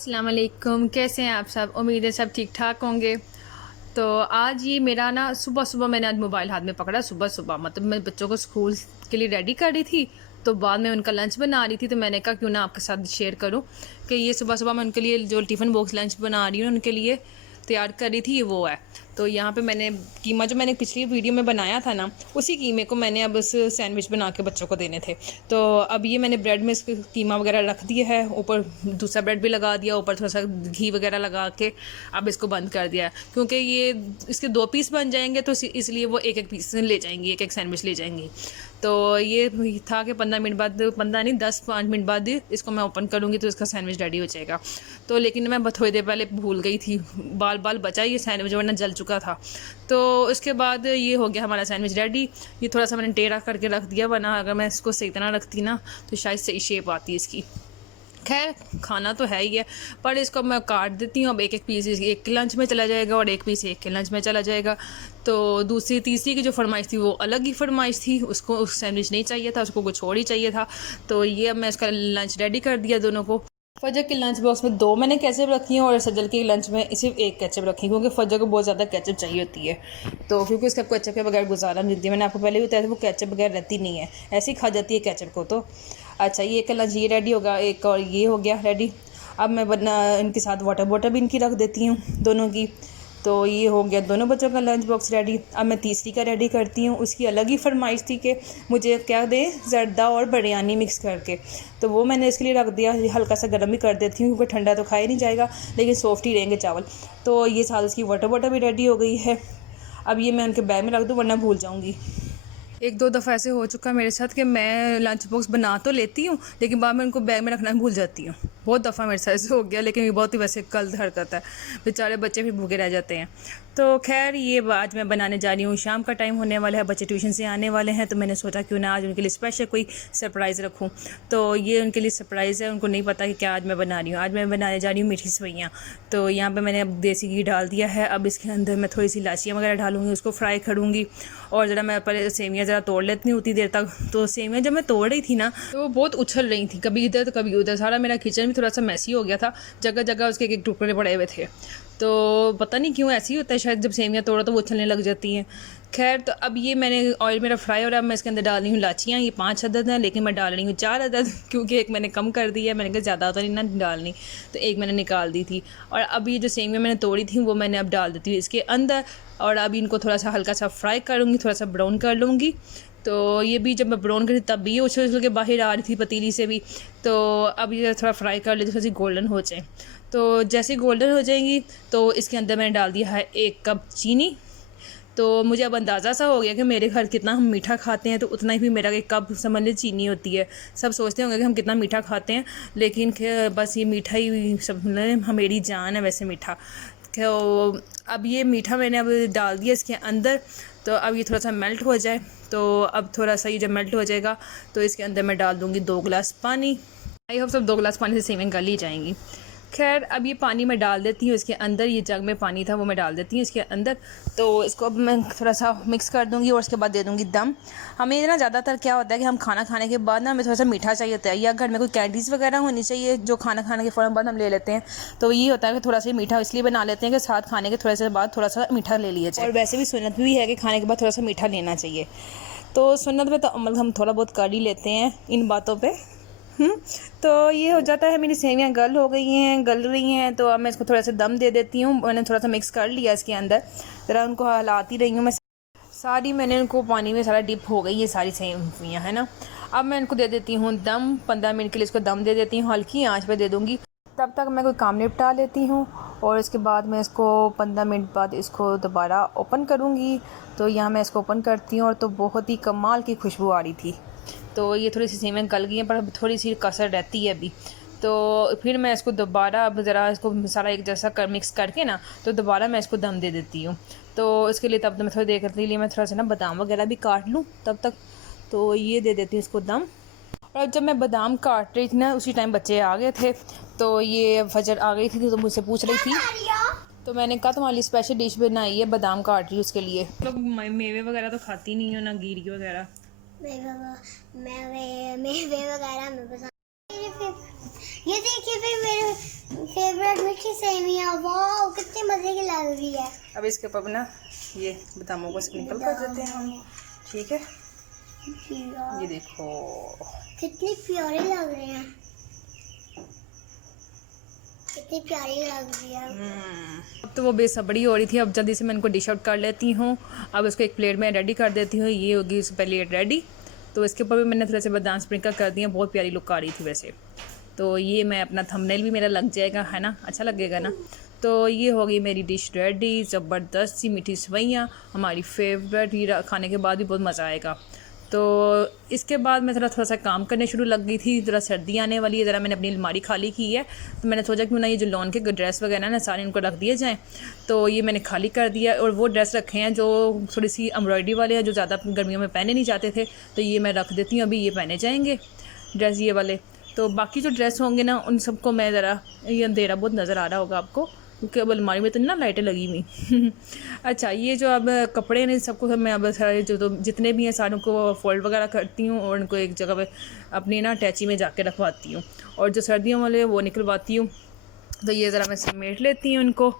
अस्सलाम वालेकुम। कैसे हैं आप सब? उम्मीद है सब ठीक ठाक होंगे। तो आज ये मेरा ना सुबह सुबह मैंने आज मोबाइल हाथ में पकड़ा। सुबह सुबह मतलब मैं बच्चों को स्कूल के लिए रेडी कर रही थी, तो बाद में उनका लंच बना रही थी। तो मैंने कहा क्यों ना आपके साथ शेयर करूं कि ये सुबह सुबह मैं उनके लिए जो टिफ़िन बॉक्स लंच बना रही हूँ उनके लिए तैयार कर रही थी, ये वो है। तो यहाँ पे मैंने कीमा जो मैंने पिछली वीडियो में बनाया था ना, उसी कीमे को मैंने अब उस सैंडविच बना के बच्चों को देने थे। तो अब ये मैंने ब्रेड में इसके कीमा वगैरह रख दिया है, ऊपर दूसरा ब्रेड भी लगा दिया, ऊपर थोड़ा सा घी वगैरह लगा के अब इसको बंद कर दिया है। क्योंकि ये इसके 2 पीस बन जाएंगे तो इसलिए वो एक एक पीस ले जाएंगी, एक एक सैंडविच ले जाएंगी। तो ये था कि 15 मिनट बाद, 15 नहीं 10-5 मिनट बाद इसको मैं ओपन करूँगी तो इसका सैंडविच रेडी हो जाएगा। तो लेकिन मैं थोड़ी देर पहले भूल गई थी, बाल बाल बचा ये सैंडविच वरना जल चुका था। तो उसके बाद ये हो गया हमारा सैंडविच रेडी। ये थोड़ा सा मैंने टेढ़ा करके रख दिया, वरना अगर मैं इसको सही तरह रखती ना तो शायद सही शेप आती इसकी। खैर खाना तो है ही है, पर इसको मैं काट देती हूँ। अब एक एक पीस एक के लंच में चला जाएगा और एक पीस एक के लंच में चला जाएगा। तो दूसरी तीसरी की जो फरमाइश थी वो अलग ही फरमाइश थी, उसको सैंडविच नहीं चाहिए था, उसको कुछ और ही चाहिए था। तो ये अब मैं इसका लंच रेडी कर दिया दोनों को। फजर के लंच बॉक्स में 2 मैंने केचप रखी हैं और सजल के लंच में सिर्फ 1 केचप रखी है, क्योंकि फजर को बहुत ज़्यादा केचप चाहिए होती है। तो क्योंकि उसका केचप के बगैर गुजारा नहीं देती, मैंने आपको पहले भी बताया था वो केचप बगैर रहती नहीं है, ऐसे ही खा जाती है केचप को। तो अच्छा, ये एक लंच ये रेडी होगा, एक और ये हो गया रेडी। अब मैं इनके साथ वाटर बॉटल भी इनकी रख देती हूँ दोनों की। तो ये हो गया दोनों बच्चों का लंच बॉक्स रेडी। अब मैं तीसरी का रेडी करती हूँ। उसकी अलग ही फरमाइश थी कि मुझे क्या दें, ज़र्दा और बिरयानी मिक्स करके। तो वो मैंने इसके लिए रख दिया, हल्का सा गर्म भी कर देती हूँ क्योंकि ठंडा तो खाया नहीं जाएगा, लेकिन सॉफ्ट ही रहेंगे चावल। तो ये साथ उसकी वाटर बॉटल भी रेडी हो गई है। अब ये मैं उनके बैग में रख दूँ वरना भूल जाऊँगी। 1-2 दफ़ा ऐसे हो चुका है मेरे साथ कि मैं लंच बॉक्स बना तो लेती हूँ, लेकिन बाद में उनको बैग में रखना भूल जाती हूँ। बहुत दफ़ा मेरे साथ ऐसे हो गया, लेकिन ये बहुत ही वैसे गलत हरकत है, बेचारे बच्चे भी भूखे रह जाते हैं। तो खैर ये आज मैं बनाने जा रही हूँ। शाम का टाइम होने वाला है, बच्चे ट्यूशन से आने वाले हैं, तो मैंने सोचा क्यों ना आज उनके लिए स्पेशल कोई सरप्राइज़ रखूँ। तो ये उनके लिए सरप्राइज़ है, उनको नहीं पता कि क्या आज मैं बना रही हूँ। आज मैं बनाने जा रही हूँ मीठी सेवइयाँ। तो यहाँ पर मैंने अब देसी घी डाल दिया है। अब इसके अंदर मैं थोड़ी सी इलायचियाँ वगैरह डालूँगी, उसको फ्राई करूँगी। और ज़रा मैं पहले सेवइयाँ ज़रा तोड़ लेती हूँ उतनी देर तक। तो सेवइयाँ जब मैं तोड़ रही थी ना, तो वो बहुत उछल रही थी, कभी इधर तो कभी उधर। सारा मेरा किचन भी थोड़ा सा मैसी हो गया था, जगह जगह उसके एक टुकड़े पड़े हुए थे। तो पता नहीं क्यों ऐसे ही होता है, शायद जब सेवइयाँ तोड़ो तो वो उछलने लग जाती हैं। खैर, तो अब ये मैंने ऑयल मेरा फ्राई हो रहा है। मैं इसके अंदर डाल रही हूँ इलायचियाँ। ये 5 अदद हैं, लेकिन मैं डाल रही हूँ 4 अदद क्योंकि एक मैंने कम कर दी है। मैंने कहा ज़्यादा तो नहीं ना डालनी, तो एक मैंने निकाल दी थी। और अब ये जो सेवइयाँ मैंने तोड़ी थी वो मैंने अब डाल देती हूँ इसके अंदर। और अब इनको थोड़ा सा हल्का सा फ्राई करूँगी, थोड़ा सा ब्राउन कर लूँगी। तो ये भी जब मैं ब्राउन करी तब भी ये उछल उछल के बाहर आ रही थी पतीली से भी। तो अब ये थोड़ा फ्राई कर लेती, थोड़ी सी गोल्डन हो जाए। तो जैसे गोल्डन हो जाएंगी तो इसके अंदर मैंने डाल दिया है 1 कप चीनी। तो मुझे अब अंदाज़ा सा हो गया कि मेरे घर कितना हम मीठा खाते हैं, तो उतना ही मेरा 1 कप समझ लीजिए चीनी होती है। सब सोचते होंगे कि हम कितना मीठा खाते हैं, लेकिन बस ये मीठा ही सब मेरी जान है वैसे मीठा। तो अब ये मीठा मैंने अब डाल दिया इसके अंदर। तो अब ये थोड़ा सा मेल्ट हो जाए। तो अब थोड़ा सा ये जब मेल्ट हो जाएगा तो इसके अंदर मैं डाल दूँगी 2 गिलास पानी। आई होप सब 2 गिलास पानी से सेवइयाँ गल ही जाएंगी। खैर, अब ये पानी मैं डाल देती हूँ इसके अंदर। ये जग में पानी था वो मैं डाल देती हूँ इसके अंदर। तो इसको अब मैं थोड़ा सा मिक्स कर दूँगी और उसके बाद दे दूँगी दम। हमें ना ज़्यादातर क्या होता है कि हम खाना खाने के बाद ना हमें थोड़ा सा मीठा चाहिए होता है, या घर में कोई कैंडीज़ वगैरह होनी चाहिए जो खाना खाने के फ़ौरन बाद हम ले लेते हैं। तो ये होता है कि थोड़ा सा मीठा इसलिए बना लेते हैं कि साथ खाने के थोड़े से बाद थोड़ा सा मीठा ले लिया जाए। और वैसे भी सुन्नत भी है कि खाने के बाद थोड़ा सा मीठा लेना चाहिए। तो सुन्नत में तो अमल हम थोड़ा बहुत कर ही लेते हैं इन बातों पर। तो ये हो जाता है, मेरी सेवइयाँ गल रही हैं। तो अब मैं इसको थोड़ा सा दम दे देती हूँ। मैंने थोड़ा सा मिक्स कर लिया इसके अंदर, ज़रा उनको हिलाती रही हूँ मैं सारी। मैंने उनको पानी में सारा डिप हो गई ये सारी सेवइयाँ, है ना। अब मैं इनको दे देती हूँ दम। 15 मिनट के लिए इसको दम दे देती हूँ, हल्की आँच पे दे दूँगी। तब तक मैं कोई काम निपटा लेती हूँ और इसके बाद मैं इसको 15 मिनट बाद इसको दोबारा ओपन करूँगी। तो यहाँ मैं इसको ओपन करती हूँ और तो बहुत ही कमाल की खुशबू आ रही थी। तो ये थोड़ी सी सेवइयाँ गल गई हैं, पर थोड़ी सी कसर रहती है अभी। तो फिर मैं इसको दोबारा अब ज़रा इसको सारा एक जैसा मिक्स करके ना, तो दोबारा मैं इसको दम दे देती हूँ। तो इसके लिए तब मैं थोड़ी देर के लिए मैं थोड़ा सा ना बादाम वगैरह भी काट लूँ तब तक। तो ये दे देती हूँ इसको दम। और जब मैं बादाम काट रही थी ना, उसी टाइम बच्चे आ गए थे। तो ये फजर आ गई थी तो मुझसे पूछ रही थी, तो मैंने कहा तुम्हारे लिए स्पेशल डिश बनाई है, बादाम काट रही हूँ उसके लिए। लोग मेवे वगैरह तो खाती नहीं हो ना, गिरी वगैरह। मेवे वगैरह में पसंद। ये देखिए फिर मेरे फेवरेट मीठी सेवियां, वाह कितनी मजे की लग रही है। अब इसके ऊपर ना ये बादामों को स्प्रिंकल कर देते हैं हम, ठीक है। ये देखो कितनी प्यारी लग रही है, कितनी प्यारी लग रही है। अब तो वो बेसब्री हो रही थी, अब जल्दी से मैं इनको डिश आउट कर लेती हूँ। अब इसको एक प्लेट में रेडी कर देती हूँ। ये होगी इस प्लेट रेडी। तो इसके ऊपर भी मैंने थोड़े से बादाम स्प्रिंकल कर दिए, बहुत प्यारी लुक आ रही थी वैसे। तो ये मैं अपना थंबनेल भी मेरा लग जाएगा, है ना, अच्छा लगेगा ना। तो ये होगी मेरी डिश रेडी, ज़बरदस्त सी मीठी सेवइयाँ, हमारी फेवरेट। ये खाने के बाद भी बहुत मज़ा आएगा। तो इसके बाद मैं थोड़ा सा काम करने शुरू लग गई थी। ज़रा सर्दी आने वाली है, ज़रा मैंने अपनी अलमारी खाली की है। तो मैंने सोचा कि ना ये जो लॉन के ड्रेस वगैरह ना सारे इनको रख दिए जाएँ। तो ये मैंने खाली कर दिया और वो ड्रेस रखे हैं जो थोड़ी सी एम्ब्रॉयडरी वाले हैं, जो ज़्यादा गर्मियों में पहने नहीं जाते थे। तो ये मैं रख देती हूँ, अभी ये पहने जाएंगे ड्रेस ये वाले। तो बाकी जो ड्रेस होंगे ना उन सबको मैं ज़रा, ये अंधेरा बहुत नज़र आ रहा होगा आपको क्योंकि अब अलमारी में तो ना लाइटें लगी हुई। अच्छा, ये जो अब कपड़े हैं सबको मैं अब सारे जो तो जितने भी हैं सारों को फोल्ड वगैरह करती हूँ और उनको एक जगह पे अपनी ना अटैची में जाके रखवाती हूँ, और जो सर्दियों वाले वो निकलवाती हूँ। तो ये ज़रा मैं समेट लेती हूँ उनको।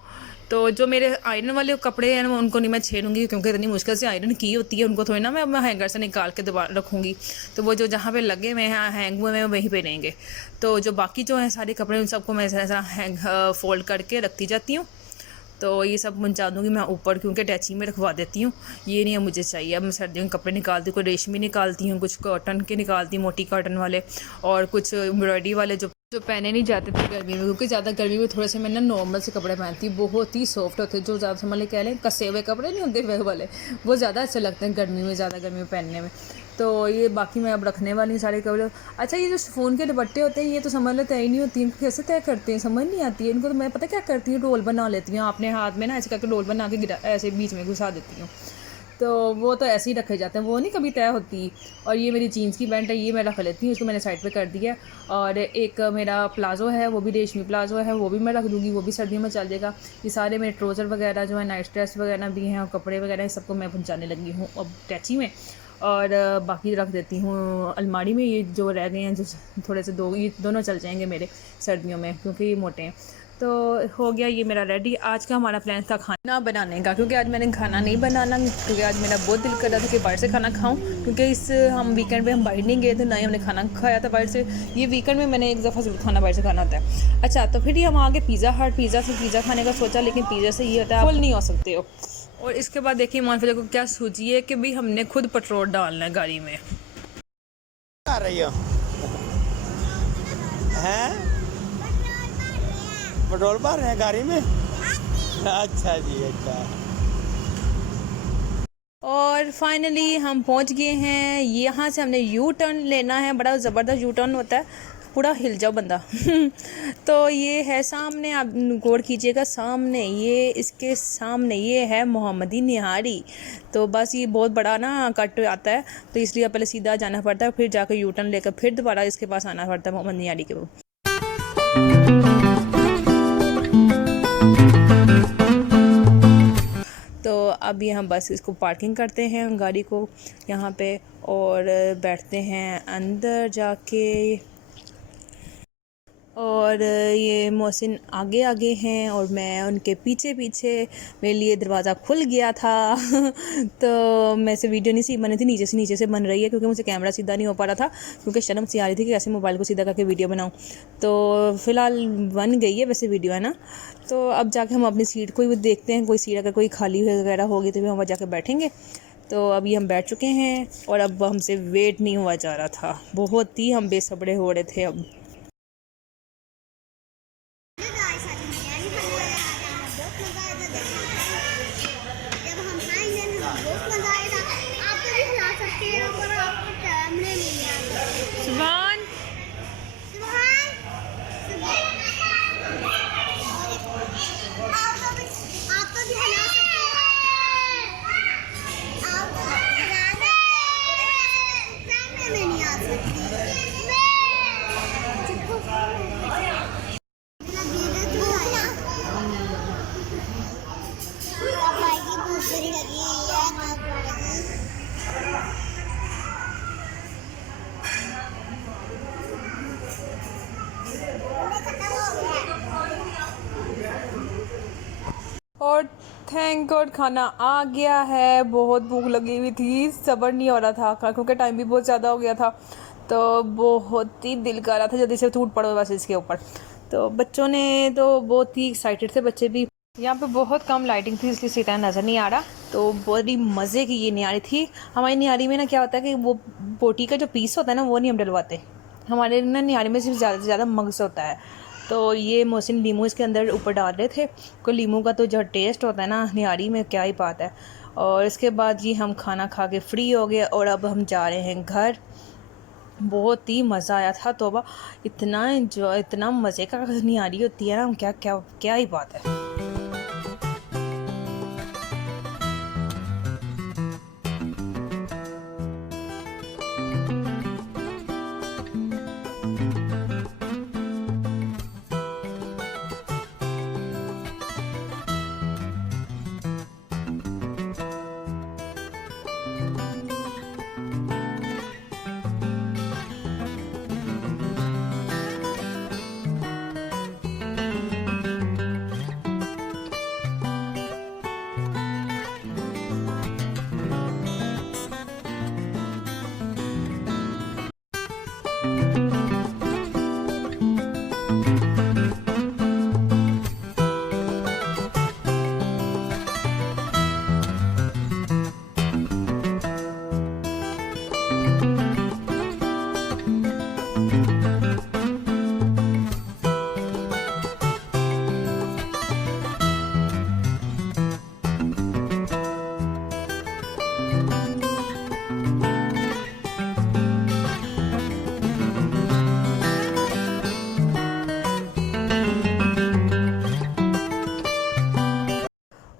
तो जो मेरे आयरन वाले कपड़े हैं उनको नहीं मैं छेड़ूंगी क्योंकि इतनी मुश्किल से आयरन की होती है, उनको थोड़ी ना मैं हैंगर से निकाल के दोबारा रखूँगी। तो वो जो जहाँ पे लगे हुए हैं हैंग हुए हैं वहीं पे रहेंगे। तो जो बाकी जो हैं सारे कपड़े उन सबको मैं ऐसा हैंग फोल्ड करके रखती जाती हूँ। तो ये सब पहुँचा दूँगी मैं ऊपर क्योंकि अटैची में रखवा देती हूँ, ये नहीं है मुझे चाहिए। अब मैं सर्दियों के कपड़े निकालती हूँ, कोई रेशमी निकालती हूँ, कुछ कॉटन के निकालती हूँ, मोटी कॉटन वाले, और कुछ एम्ब्रॉयडरी वाले जो पहने नहीं जाते थे गर्मी में, क्योंकि ज़्यादा गर्मी में थोड़े से मैं ना नॉर्मल से कपड़े पहनती हूँ, बहुत ही सॉफ्ट होते हैं। जो ज़्यादा समझ ले कह लें कसे हुए कपड़े नहीं होते वे वाले, वो ज़्यादा अच्छे लगते हैं गर्मी में, ज़्यादा गर्मी में पहनने में। तो ये बाकी मैं अब रखने वाली हूँ सारे कपड़े। अच्छा, ये जो शिफॉन के दुपट्टे होते हैं ये तो समझ ले तय नहीं होती, इनको कैसे तय करते हैं समझ नहीं आती है इनको। तो मैं पता क्या करती हूँ, रोल बना लेती हूँ अपने हाथ में ना, ऐसे करके रोल बना के गिरा ऐसे बीच में घुसा देती हूँ। तो वो तो ऐसे ही रखे जाते हैं, वो नहीं कभी तय होती। और ये मेरी जीन्स की पैंट है, ये मैं रख लेती हूँ, इसको मैंने साइड पे कर दिया। और एक मेरा प्लाज़ो है, वो भी रेशमी प्लाज़ो है, वो भी मैं रख दूँगी, वो भी सर्दियों में चल जाएगा। ये सारे मेरे ट्राउज़र वगैरह जो है, नाइट ड्रेस वगैरह भी हैं और कपड़े वगैरह सबको मैं पहुँचाने लगी हूँ अब अटैची में। और बाकी रख देती हूँ अलमारी में। ये जो रह गए हैं जो थोड़े से दो, ये दोनों चल जाएंगे मेरे सर्दियों में क्योंकि ये मोटे हैं। तो हो गया ये मेरा रेडी। आज का हमारा प्लान था खाना बनाने का, क्योंकि आज मैंने खाना नहीं बनाना, क्योंकि आज मेरा बहुत दिल कर रहा था कि बाहर से खाना खाऊं, क्योंकि हम वीकेंड पे हम बाहर नहीं गए थे, ना ही हमने खाना खाया था बाहर से। ये वीकेंड में मैंने एक दफ़ा जरूर खाना बाहर से खाना होता है। अच्छा, तो फिर ये हम आगे पिज़्ज़ा खाने का सोचा, लेकिन पिज़्ज़ा से ये होता है फुल नहीं हो सकते हो। और इसके बाद देखिए मोहन को क्या सूझी है कि भाई हमने खुद पेट्रोल डालना है गाड़ी में। आ रही हो हैं? पेट्रोल भर रहे हैं गाड़ी में? अच्छा जी, अच्छा। और फाइनली हम पहुंच गए हैं। यहाँ से हमने यू टर्न लेना है, बड़ा ज़बरदस्त यू टर्न होता है, पूरा हिल जाओ बंदा। तो ये है सामने, आप गौर कीजिएगा सामने, ये इसके सामने ये है मोहम्मदी निहारी। तो बस ये बहुत बड़ा ना कट आता है, तो इसलिए पहले सीधा जाना पड़ता है, फिर जाकर यू टर्न लेकर फिर दोबारा इसके पास आना पड़ता है मोहम्मद निहारी के। तो अभी हम बस इसको पार्किंग करते हैं गाड़ी को यहाँ पे और बैठते हैं अंदर जाके। और ये मोहसिन आगे आगे हैं और मैं उनके पीछे पीछे। मेरे लिए दरवाज़ा खुल गया था। तो मैं से वीडियो नहीं सी बनी थी, नीचे से बन रही है क्योंकि मुझे कैमरा सीधा नहीं हो पा रहा था, क्योंकि शर्म सी आ रही थी कि ऐसे मोबाइल को सीधा करके वीडियो बनाऊं। तो फ़िलहाल बन गई है वैसे वीडियो, है ना। तो अब जाके हम अपनी सीट को ही देखते हैं, कोई सीट अगर कोई खाली वगैरह होगी तो भी हम वहाँ जाकर बैठेंगे। तो अभी हम बैठ चुके हैं और अब हमसे वेट नहीं हुआ जा रहा था, बहुत ही हम बेसब्रे हो रहे थे अब। और थैंक गॉड खाना आ गया है। बहुत भूख लगी हुई थी, सब्र नहीं हो रहा था क्योंकि टाइम भी बहुत ज़्यादा हो गया था, तो बहुत ही दिल कर रहा था जल्दी से टूट पड़ो बस इसके ऊपर। तो बच्चों ने तो बहुत ही एक्साइटेड थे, बच्चे भी। यहाँ पे बहुत कम लाइटिंग थी इसलिए सीधा नज़र नहीं आ रहा, तो बहुत ही मज़े की ये निहारी थी। हमारी निहारी में ना क्या होता है कि वो बोटी का जो पीस होता है ना वो नहीं हम डलवाते, हमारे ना निहारी में सिर्फ ज़्यादा से ज़्यादा मगज़ होता है। तो ये मोहसिन लीमू इसके अंदर ऊपर डाल रहे थे, को लीमू का तो जो टेस्ट होता है ना निहारी में, क्या ही बात है। और इसके बाद जी हम खाना खा के फ्री हो गए और अब हम जा रहे हैं घर। बहुत ही मज़ा आया था, तोबा इतना एंजॉय, इतना मज़े का निहारी होती है ना, क्या क्या क्या ही बात है।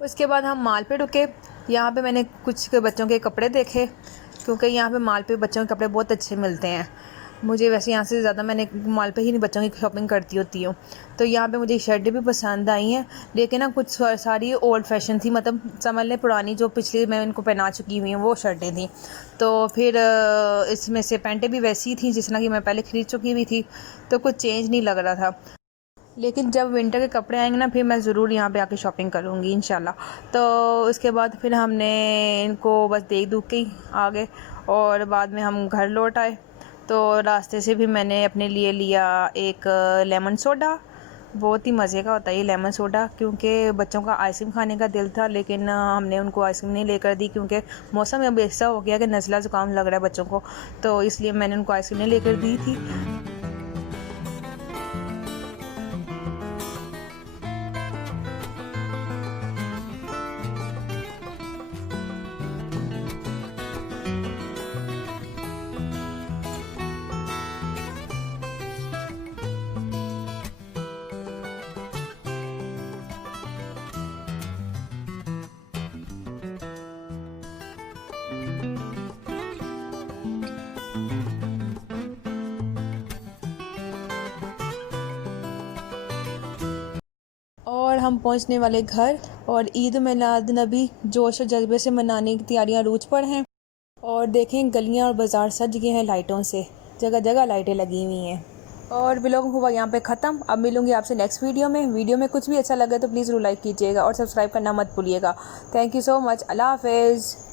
उसके बाद हम मॉल पे रुके। यहाँ पे मैंने कुछ बच्चों के कपड़े देखे, क्योंकि यहाँ पे मॉल पे बच्चों के कपड़े बहुत अच्छे मिलते हैं। मुझे वैसे यहाँ से ज़्यादा मैंने मॉल पे ही बच्चों की शॉपिंग करती होती हूँ। तो यहाँ पे मुझे शर्टें भी पसंद आई हैं, लेकिन ना कुछ सारी ओल्ड फैशन थी, मतलब समझ लें पुरानी, जो पिछले मैं इनको पहना चुकी हुई हूँ वो शर्टें थी। तो फिर इसमें से पैंटें भी वैसी थी जिस तरह की मैं पहले ख़रीद चुकी हुई थी, तो कुछ चेंज नहीं लग रहा था। लेकिन जब विंटर के कपड़े आएंगे ना फिर मैं ज़रूर यहाँ पे आके शॉपिंग करूँगी इंशाल्लाह। तो उसके बाद फिर हमने इनको बस देख दूख के ही आ गए और बाद में हम घर लौट आए। तो रास्ते से भी मैंने अपने लिए लिया एक लेमन सोडा। बहुत ही मज़े का होता है ये लेमन सोडा, क्योंकि बच्चों का आइसक्रीम खाने का दिल था, लेकिन हमने उनको आइसक्रीम नहीं लेकर दी क्योंकि मौसम अब ऐसा हो गया कि नज़ला ज़ुकाम लग रहा है बच्चों को, तो इसलिए मैंने उनको आइसक्रीम नहीं लेकर दी थी। और हम पहुंचने वाले घर, और ईद मिलाद नबी जोश और जज्बे से मनाने की तैयारियां अरूज पर हैं। और देखें गलियां और बाज़ार सज गए हैं लाइटों से, जगह जगह लाइटें लगी हुई हैं। और व्लॉग हुआ यहाँ पे ख़त्म। अब मिलूंगी आपसे नेक्स्ट वीडियो में। वीडियो में कुछ भी अच्छा लगे तो प्लीज़ ज़रूर लाइक कीजिएगा और सब्सक्राइब करना मत भूलिएगा। Thank you so much. अल्लाह हाफ़िज़।